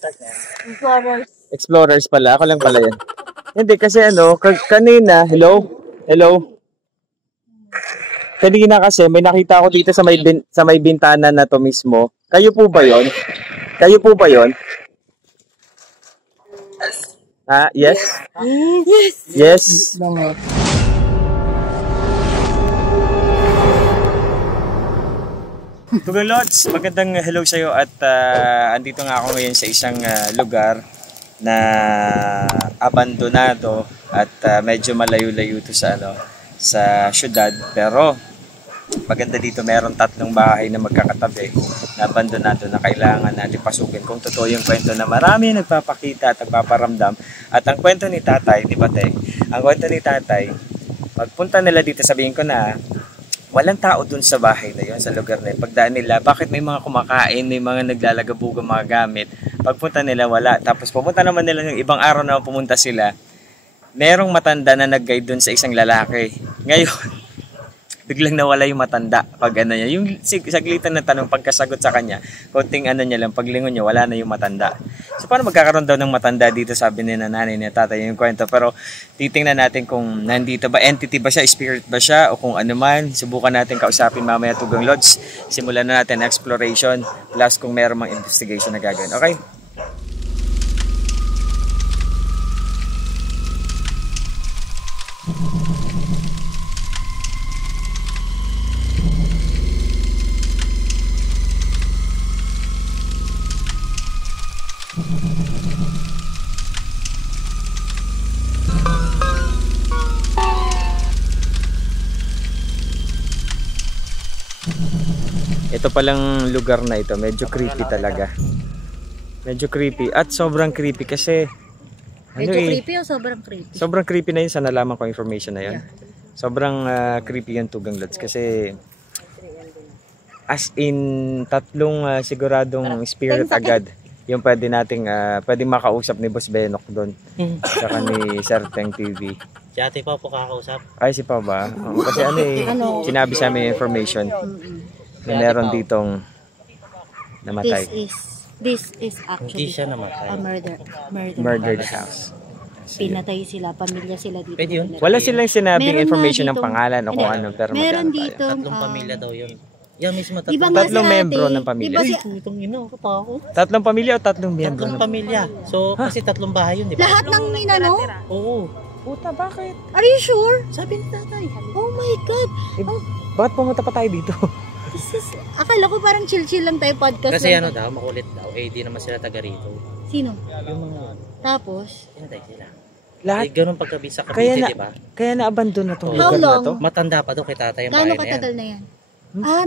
Explorers. Explorers pala. Ako lang pala yan. Hindi, kasi kanina, hello. Kanina kasi, may nakita ako dito sa may bintana na to mismo. Kayo po ba yon? Ha? Yes? Yes. Tugang Lods, magandang hello sa iyo at andito nga ako ngayon sa isang lugar na abandonado at medyo malayo-layo to sa syudad, pero maganda dito, meron 3 bahay na magkakatabi na abandonado na kailangan natin pasukin kung totoo yung kwento na marami nagpapakita at nagpaparamdam. At ang kwento ni Tatay, di ba te? Ang kwento ni Tatay, pagpunta nila dito, sabihin ko na walang tao dun sa bahay na yun, sa lugar na yun. Pagdaan nila, bakit may mga kumakain, may mga naglalagabugang mga gamit. Pagpunta nila, wala. Tapos pumunta naman nila ng ibang araw na pumunta sila, merong matanda na nag-guide dun sa isang lalaki. Ngayon, biglang nawala yung matanda. Pag niya, yung saglitan na tanong, pagkasagot sa kanya, konting niya lang, paglingon niya, wala na yung matanda. So paano magkakaroon daw ng matanda dito, sabi ni nanay ni tatay yung kwento. Pero titingnan natin kung nandito ba, entity ba siya, spirit ba siya, o kung ano man. Subukan natin kausapin mamaya Tugang Lods. Simulan na natin exploration, plus kung meron mang investigation na gagawin. Okay? Ito palang lugar na ito, medyo creepy talaga. Medyo creepy at sobrang creepy kasi Medyo creepy o sobrang creepy? Sobrang creepy na yun sa nalaman ko information na yun. Sobrang creepy yung Tugang Lods kasi as in 3 siguradong spirit agad yung pwede nating pwedeng makausap ni Boss Benok doon. Saka ni Sir Teng TV. Si ate pa po kakausap. Ay, si pa ba? Kasi sinabi sa amin information na meron ditong namatay. This is actually Hindi siya namatay. a Murdered house. Pinatay sila, pamilya sila dito. Pwede yun. Wala silang sinabing Meron information ng ditong- pangalan o kung Hindi. ano, pero Meron magkano dito. tayo. 3 pamilya daw yun. Yan mismo 3. Di ba nga 3 si membro ate, ng pamilya. di ba si, Putong ina, katakot. 3 pamilya o 3 miyembro? 3 pamilya. So, kasi 3 bahay yun, di ba? lahat ng inano? Oo. Puta, bakit? Are you sure? Sabi ni tatay. Oh my God. Bakit pumunta pa tayo dito? Akala ko parang chill-chill lang tayo podcast. Kasi lang. ano daw, makulit daw. Eh, di naman sila taga rito. Sino? Yung mga, Tapos? pinatay sila. Lahat? Eh, ganun pagkabisa sa Kaya Cavite, na- di ba? Kaya na-abandon na itong How lugar na long? to? Matanda pa daw kay tatay yung Gaano bahay na yan. katagal na yan?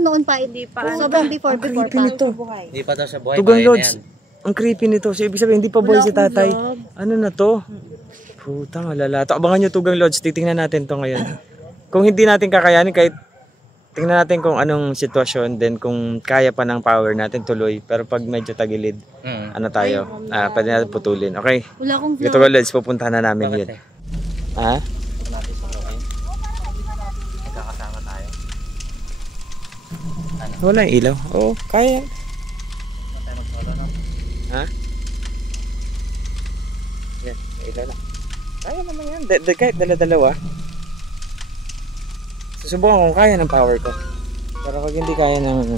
Noon pa. Hindi pa. Sobrang before pa. creepy nito. Hindi pa daw sa buhay, Tugang bahay na Lods, yan. ang creepy nito. So, ibig sabihin, hindi pa buhay Wala si akong tatay. vlog. Ano na to? Puta, malala. Abangan nyo Tugang Lods, titingnan natin to ngayon. Kung hindi natin kakayanin, kahit tingnan natin kung anong sitwasyon, then kung kaya pa ng power natin tuloy. Pero pag medyo tagilid, ano tayo, pwede natin putulin. Okay? Wala akong vlog. Tugang Lods, pupuntahan na namin Bakit yun. eh? Ha? Natin sa ngayon. Magkakasama tayo. Wala yung ilaw. Oo, kaya. Tayo mag-solo, no? Ha? Yan, may ilaw na. Kaya naman yan. Kahit dala-dalawa. Susubukan kung kaya ng power ko. Pero pag hindi kaya ng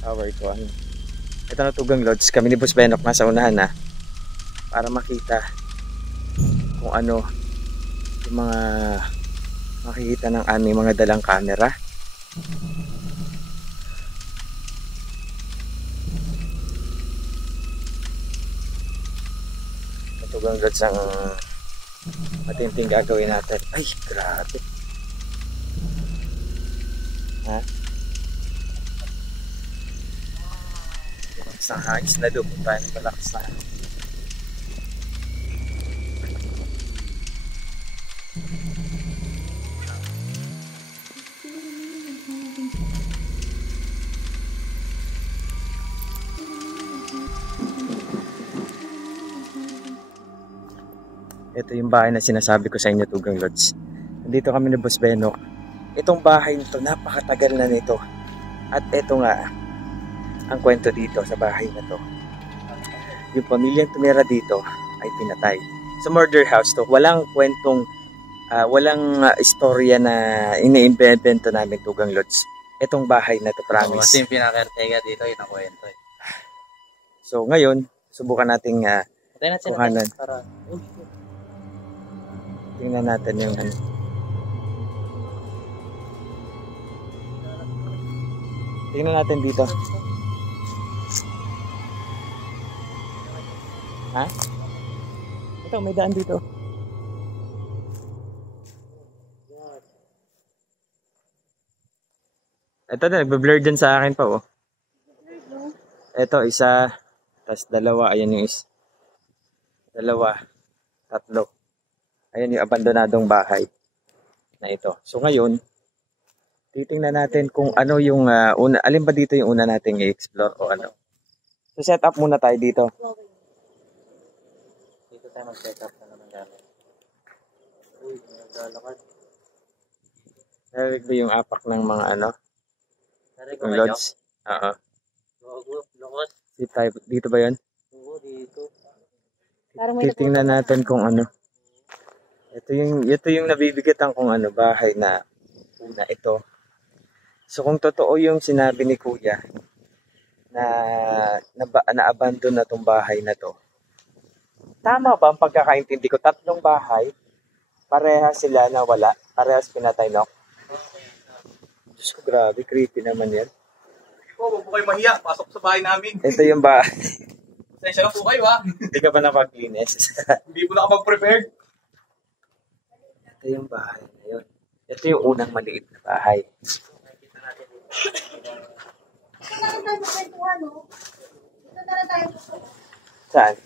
power ko, ano. Ito na Tugang Lods. Kami ni Boss Benok nasa unahan na. Para makita kung ano yung mga makikita ng aming mga dalang camera. Tugang Lods ang matinding gagawin natin. Ay, grabe. Ha? Malakas na hangis na doon. Tayo ng malakas na. Ito yung bahay na sinasabi ko sa inyo, Tugang Lods. Nandito kami ni Boss Benok. Itong bahay nito, napakatagal na nito. At ito nga, ang kwento dito sa bahay na to. yung pamilyang tumira dito ay pinatay. Sa murder house to, walang kwentong, walang istorya na iniimbento namin, Tugang Lods. Itong bahay na to, promise. Kasi yung pinaka-caretaker dito, yun ang kwento eh. So ngayon, subukan nating Patay natin kuhanan. para... Tingnan natin yung ano. Tingnan natin dito. Ha? Ito, may daan dito. Ito na, nagbe-blur din sa akin pa, oh. Ito, isa, tas dalawa, ayan yung is. Dalawa, tatlo. Ayan yung abandonadong bahay na ito. So ngayon, titingnan natin kung ano yung alin ba dito yung una nating i-explore o ano. So set up muna tayo dito. Dito tayo mag-set up na naman gamit. Uy, naglalakad. Narinig ba yung apak ng mga ano? Narinig ko Yung ba lodge? Oo. Lokot. Dito ba yun? Oo, dito. Parang may Titingnan natin kung ano. Ito yung nabibigatan kong ano, bahay na una ito. So kung totoo yung sinabi ni Kuya na na-abandon na tong bahay na to. Tama ba ang pagkakaintindi ko? 3 bahay, parehas sila na wala, parehas pinatay, no? Diyos ko, grabe, creepy naman yan. Huwag po kayo mahiya. Pasok sa bahay namin. Ito yung bahay. Pasensya na po kayo, ha? Hindi ka ba napag-linis? Hindi po nakapag-prepared. Ito yung bahay na yun. Ito yung unang maliit na bahay. Dito na rin tayo magkwentuhan, no? Dito na rin tayo. Saan?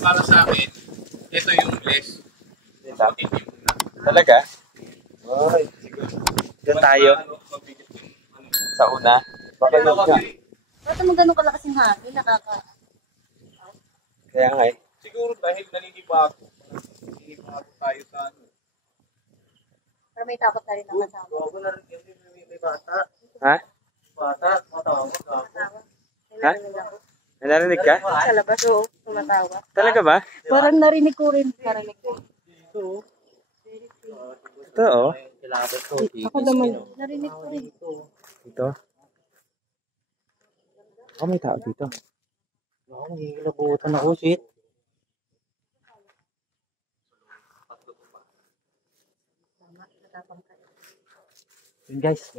Para sa akin, ito yung list. Dito? Talaga? Ay, siguro. Doon tayo. Magbigit yung ano. Sa una. Bakit doon ka? Ba't naman ganun kalakas yung hangin? Kaya nga eh. Siguro dahil naninibago. Naninibago tayo sa ano. Pero may takot na rin ang kasama. Bago na rin kasi may bata. Ha? Bata, matawag mo. Ha? May narinig ka? Sa labas, oo. Tumatawa. Talaga ba? Parang narinig ko rin. Narinig ko. Dito. Ito oh. Kilabot ko. Ako naman. Narinig ko rin. Dito. Oh, may tao dito. Ako, nangigilabutan ako, shit. Yun guys,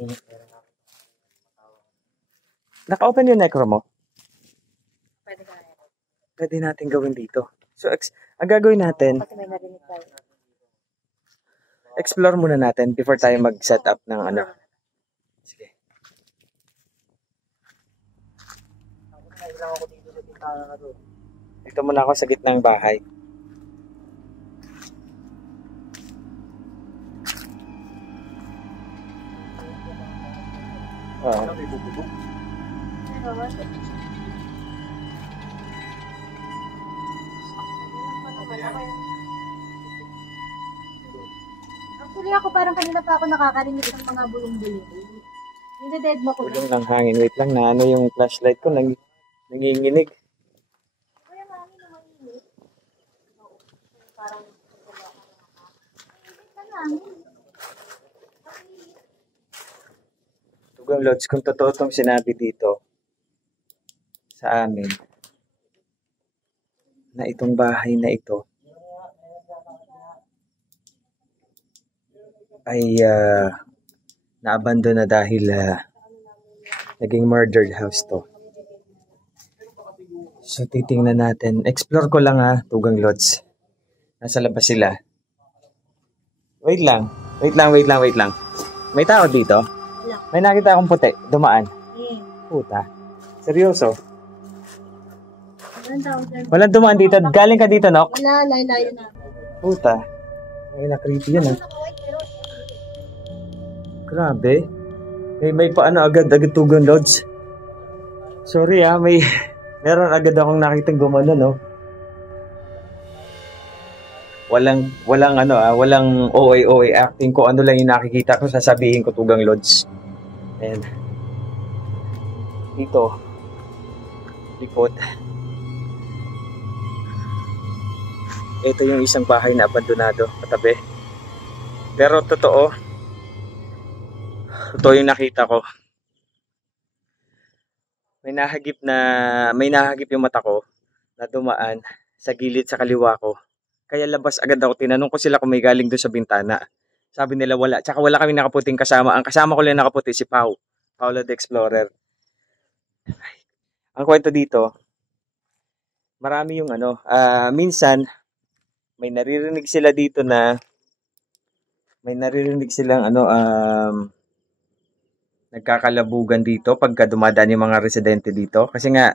Naka-open yung necro mo? Pwede ka na. Pwede natin gawin dito. So, ang gagawin natin, Kasi may narinig tayo. explore muna natin before tayo mag-set up ng ano. Sige. Dito muna ako sa gitna ng bahay. Oh. Actually ako parang kanina pa ako nakakarinig ng mga bulong-bulong. Ninde-dead mo ko. Tulong ng hangin. Wait lang na ano yung flashlight ko nanginginig. Kaya mami naman yun. Parang Tugang Lods, kung totoo itong sinabi dito sa amin na itong bahay na ito ay na-abandon na dahil naging murdered house to. So titingnan natin. Explore ko lang Tugang Lods. Nasa labas sila. Wait lang. May tao dito? May nakita akong puti. Dumaan. Puta. Seryoso. Walang dumaan dito. Galing ka dito, Nok? Wala, layo na. Puta. Ay, na-creepy yan Grabe. May paano agad Tugang Lods. Sorry meron agad akong nakitang gumano, no? Walang walang OA acting ko. Ano lang yung nakikita ko, sasabihin ko, Tugang Lods. And dito Ikot. Ito yung isang bahay na abandonado katabi. Pero totoo yung nakita ko. May nahagip yung mata ko na dumaan sa gilid sa kaliwa ko. Kaya labas agad ako. Tinanong ko sila kung may galing doon sa bintana. Sabi nila wala. Tsaka wala kami nakaputing kasama. Ang kasama ko lang nakaputi si Paulo the Explorer. Ang kwento dito, marami yung minsan may naririnig sila dito na nagkakalabugan dito pagka dumadaan yung mga residente dito. Kasi nga,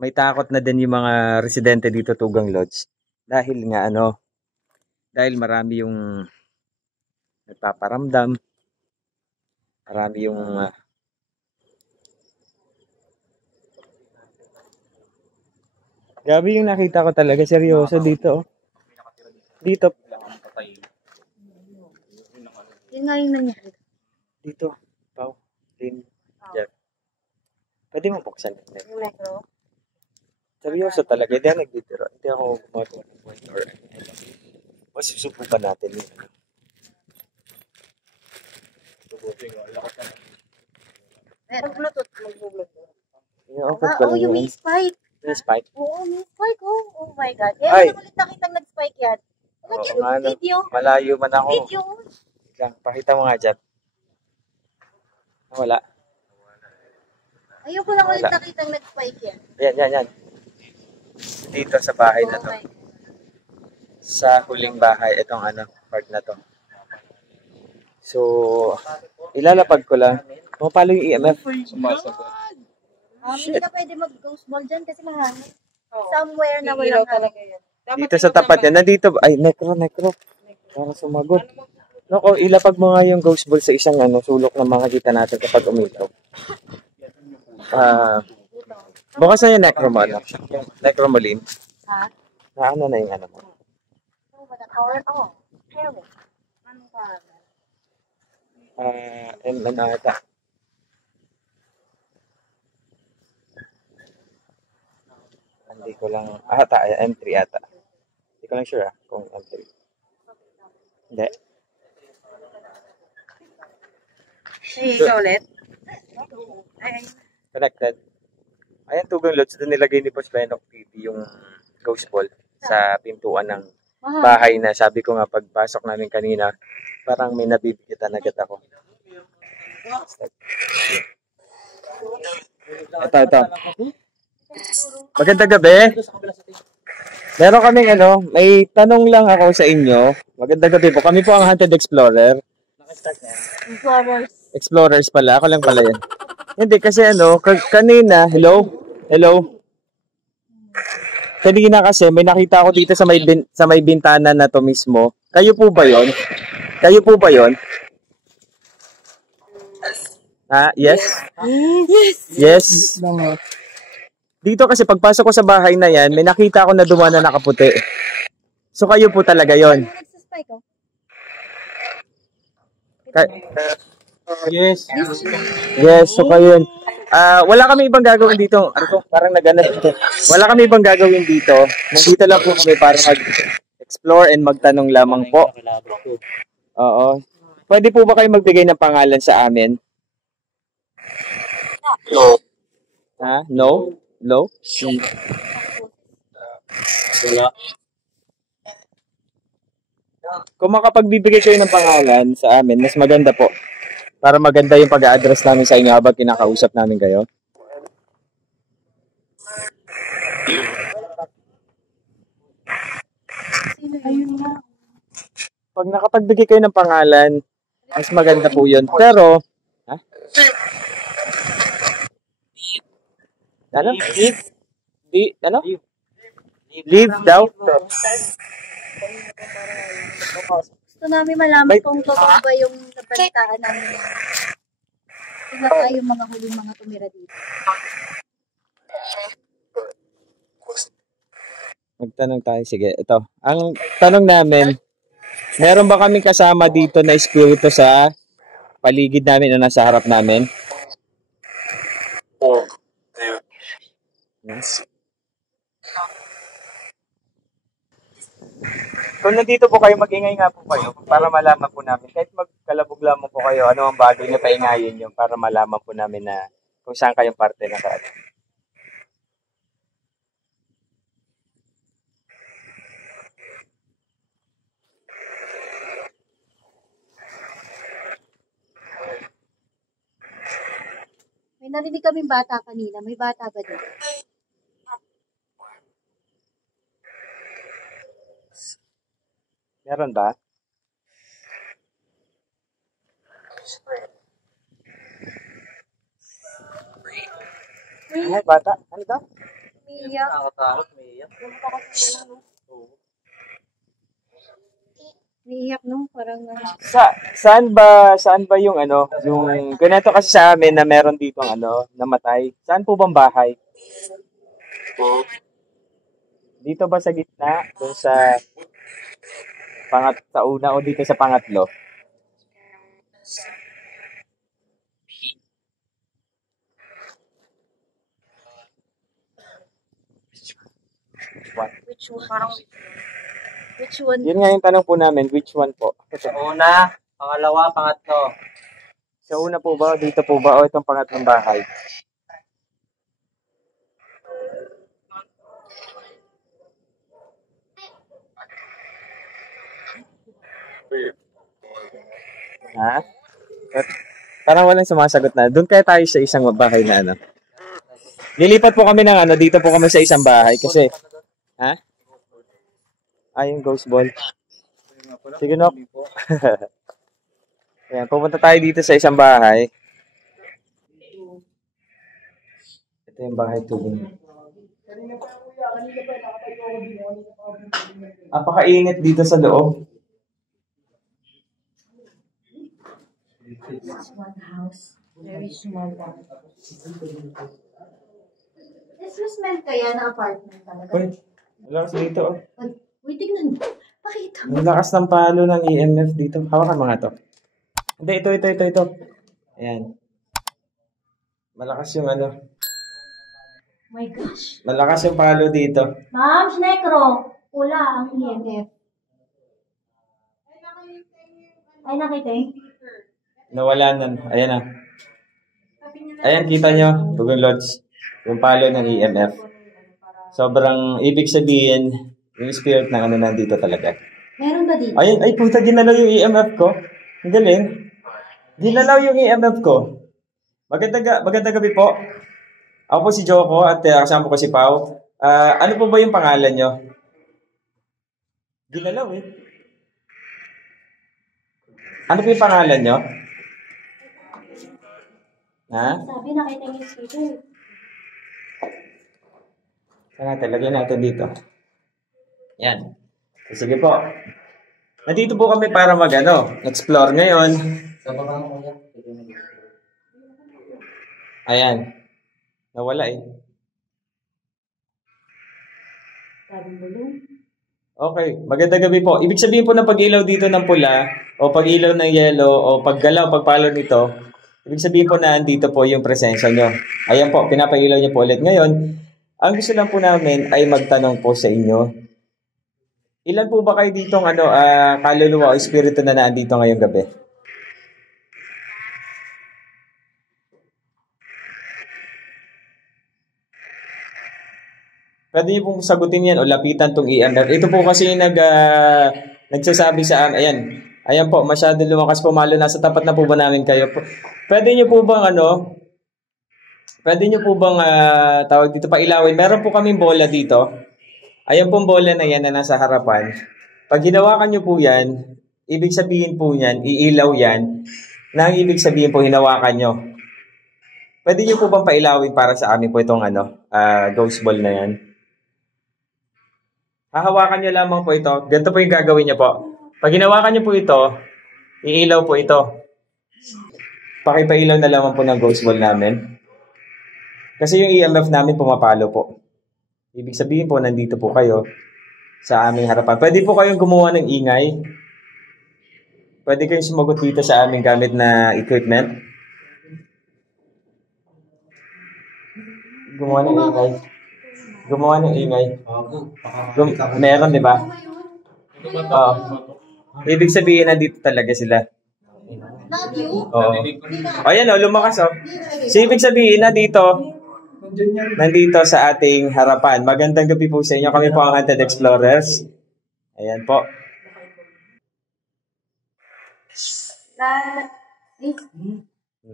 may takot na din yung mga residente dito, Tugang Lodge. Dahil marami yung nagpaparamdam. Marami yung grabe yung nakita ko talaga. Seryoso dito. Dito. Yun nga yung nangyari. Dito. Pau. Din. Jack. Pwede mo buksan. Yung metro. Seryoso talaga. Hindi ako nagdidiro. Hindi ako gumagawa ng point or mas susubukan natin yun. Meron Bluetooth. Yung may spike. May spike? Oo, may spike. Oh my God. Ay. Kaya ulit nakitang nag-spike yan. Oo nga, Video. malayo man ako. Video. Lang, pakita mo nga, Jap. Wala. Ayoko lang ulit nakitang nag-spike yan. Yan. Dito sa bahay na to. my God. Sa huling bahay, itong part na to. So, ilalapag ko lang. Pumapalo yung EMF. Hindi na pwede mag-ghost ball dyan kasi mahangin. Somewhere na walang hangin. Dito sa tapat yan. Nandito, ay, necro. Para sumagot. Nako, ilapag mo nga yung ghost ball sa isang sulok na makikita natin kapag umilaw. Bukas na yung necro mo, yung necromoline. Ha? Na yung mo. Anong pangalan? Ata. Hindi ko lang, M3 ata. Hindi ko lang sure kung M3. Hindi. Ikaw ulit? Connected. Ayan, Tugang Lodge, doon nilagay ni Boss Benok TV yung ghost ball sa pintuan ng bahay na sabi ko nga pagpasok namin kanina, parang may nabibigitan agad ako. Ito. Magandang gabi. Meron kaming may tanong lang ako sa inyo. Magandang gabi po. Kami po ang Haunted Explorer. Explorers pala. Ako lang pala yan. Hindi kasi kanina, hello? Kanina kasi may nakita ako dito sa may bintana na to mismo. Kayo po ba 'yon? Yes? Yes. Dito kasi pagpasok ko sa bahay na yan, may nakita ako na dumaan na nakaputi. So kayo po talaga 'yon. Yes. Yes, so kayo yun. Wala kami ibang gagawin dito. Parang wala kami ibang gagawin dito. Nandito lang po kami para mag-explore and magtanong lamang po. Oo. Pwede po ba kayo magbigay ng pangalan sa amin? No? No? Wala. Kung makapagbibigay kayo ng pangalan sa amin, mas maganda po. Para maganda yung pag-a-address namin sa inyo habang kinakausap namin kayo. Pag nakapagbigay kayo ng pangalan, mas maganda po yun. Pero, Leave daw? Gusto namin malaman kung totoo ba yung nabalitaan namin. Sila tayo mga huling mga tumira dito. Magtanong tayo. Sige, ito. Ang tanong namin, meron ba kami kasama dito na espiritu sa paligid namin o nasa harap namin? Yes. Kung nandito po kayo, mag-ingay nga po kayo para malaman po namin. Kahit magkalabog lamang po kayo, ano ang bagay na paingayin nyo para malaman po namin na kung saan kayong parte ng kaano. May narinig kaming bata kanina. May bata ba dito? Meron ba? Ay, bata. Ano daw? Umiiyak. Nakakatakot, may iyak. Umiiyak no? Parang Saan ba yung ano, yung ganito kasi sa amin na meron dito ano, namatay. Saan po bang bahay? Dito ba sa gitna? Doon sa sa una o dito sa pangatlo? which one? Which one? Yun nga yung tanong po namin, which one po? Sa una, pangalawa, pangatlo. Sa una po ba, o dito po ba, o itong pangatlong bahay? Ha? Parang walang sumasagot na. Doon kaya tayo sa isang bahay na ano. Lilipat po kami ng ano, dito po kami sa isang bahay kasi, ha? Yung ghost ball. Sige, Nok. Ayan, pupunta tayo dito sa isang bahay. Ito yung bahay tubig. Napakainit dito sa loob. One house. Very small one. This was meant kaya na apartment talaga. Uy, malakas dito. Oh. Uy, tignan. Pakita mo. Ang lakas ng palo ng EMF dito. Hawakan mo nga to. Hindi, ito. Ayan. Malakas yung ano. My gosh. Malakas yung palo dito. Ma'am, Necro. Pula ang EMF. Ay, nakita eh. Nawala na. Ayan na. Ayan, kita nyo. Google Lodge. Yung palo ng EMF. Sobrang ibig sabihin, yung spirit ng ano nandito talaga. Meron ba dito? Ayun, ay puta, ginalaw yung EMF ko. Ang galing. Ginalaw yung EMF ko. Magandang gabi po. Ako po si Joko at kasama ko si Pau. Ano po ba yung pangalan nyo? Ginalaw eh. Ano po yung pangalan nyo? Ha? Sabi, nakita yung speaker. Saan natin? Lagyan natin dito. Yan. Sige po. Nandito po kami para explore ngayon. Sa baba mo, kuya. Ayan. Nawala eh. Sabing bulong. Okay. Magandang gabi po. Ibig sabihin po ng pag-ilaw dito ng pula o pag-ilaw ng yellow o paggalaw, pagpalo nito, ibig sabihin po na andito po yung presensya nyo. Ayan po, pinapailaw nyo po ulit. Ngayon, ang gusto lang po namin ay magtanong po sa inyo. Ilan po ba kayo ditong kaluluwa o espiritu na naandito ngayong gabi? Pwede niyo pong sagutin yan o lapitan tong EMF. Ito po kasi nagsasabi sa amin. Ayan po, masyado lumakas po, malo. Nasa tapat na po ba namin kayo? Pwede niyo po bang tawag dito pa ilawin? Meron po kaming bola dito. Ayan pong bola na yan na nasa harapan. Pag hinawakan niyo po yan, ibig sabihin po yan, iilaw yan, na ang ibig sabihin po hinawakan niyo. Pwede niyo po bang pailawin para sa amin po itong ghost ball na yan? Hahawakan niyo lamang po ito. Ganito po yung gagawin niyo po. Pag hinawakan niyo po ito, iilaw po ito. Pakipailaw na lamang po ng ghost ball namin. Kasi yung EMF namin pumapalo po. Ibig sabihin po, nandito po kayo sa aming harapan. Pwede po kayong gumawa ng ingay. Pwede kayong sumagot dito sa aming gamit na equipment. Gumawa ng ingay. Gumawa ng ingay. Ako. Meron, di ba? Oo. Ibig sabihin, nandito talaga sila. Not you. Oo. Ayan o, lumakas o. So, ibig sabihin, nandito sa ating harapan. Magandang gabi po sa inyo. Kami po ang Haunted Explorers. Ayan po.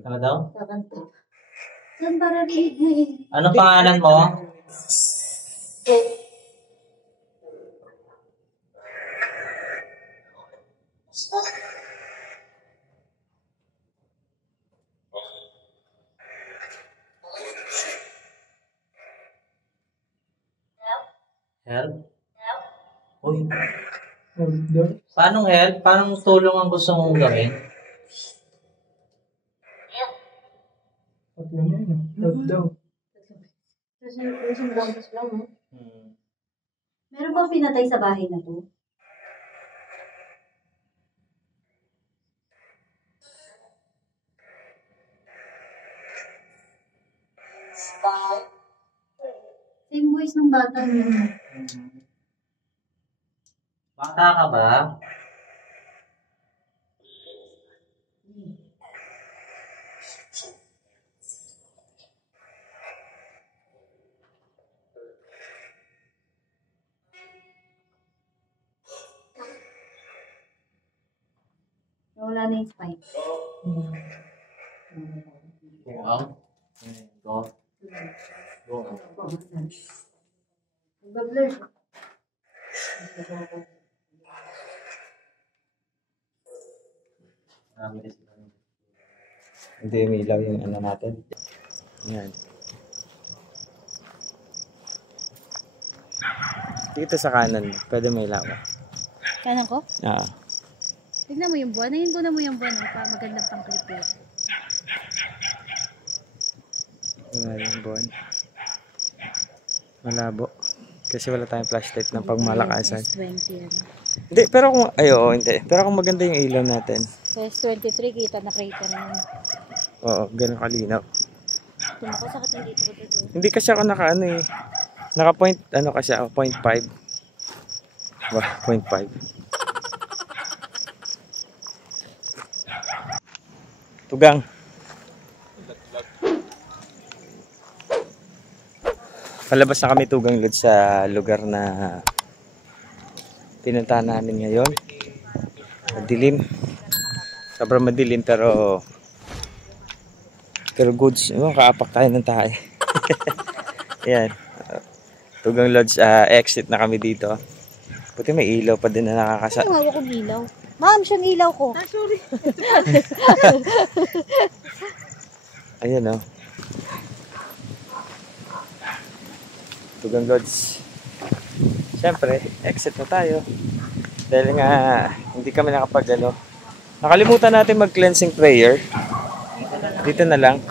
Ano daw? Kakanta. Saan para rinig na eh? Anong pangalan mo? Help? Uy. Paano help? Paano tulong ang gusto mong gawin? Kasi yung gambas lang, no? Meron bang pinatay sa bahay na to? Same voice ng bata yun. Bata ka ba? Wala na yung spike. Wow. Go. Go. Nag-blur. Hindi umilaw yung ano natin. Ayan. Dito sa kanan, pwede may ilaw. Kanan ko? Oo. Tignan mo yung buwan. Naging ko na mo yung buwan. Pa magandang pang clip yun. Wala yung buwan. Malabo. Kasi wala tayong flashlight ng pagmalakasan. S20 yan. Hindi, pero kung, oo, hindi. Pero kung maganda yung ilaw natin. Sa S23, kita na crater na yun. Oo, ganun kalinaw. Tumako sa katang dito ko dito. Hindi kasi ako naka-ano eh. Naka-point, ano kasi ako, 0.5. Wah, 0.5. Tugang. Palabas na kami Tugang Lodge sa lugar na pinuntahan namin ngayon. Madilim. Sobrang madilim pero goods. Oh, kaapak tayo ng tayo. Yan. Tugang Lodge, exit na kami dito. Buti may ilaw pa din na nakakasa. Ano nga akong ilaw? Ma'am, siyang ilaw ko. Ah, sorry. Ayan o. Tugang Lodge. Siyempre, exit na tayo. Dahil nga, hindi kami nakapag ano. Nakalimutan natin mag-cleansing prayer. Dito na lang.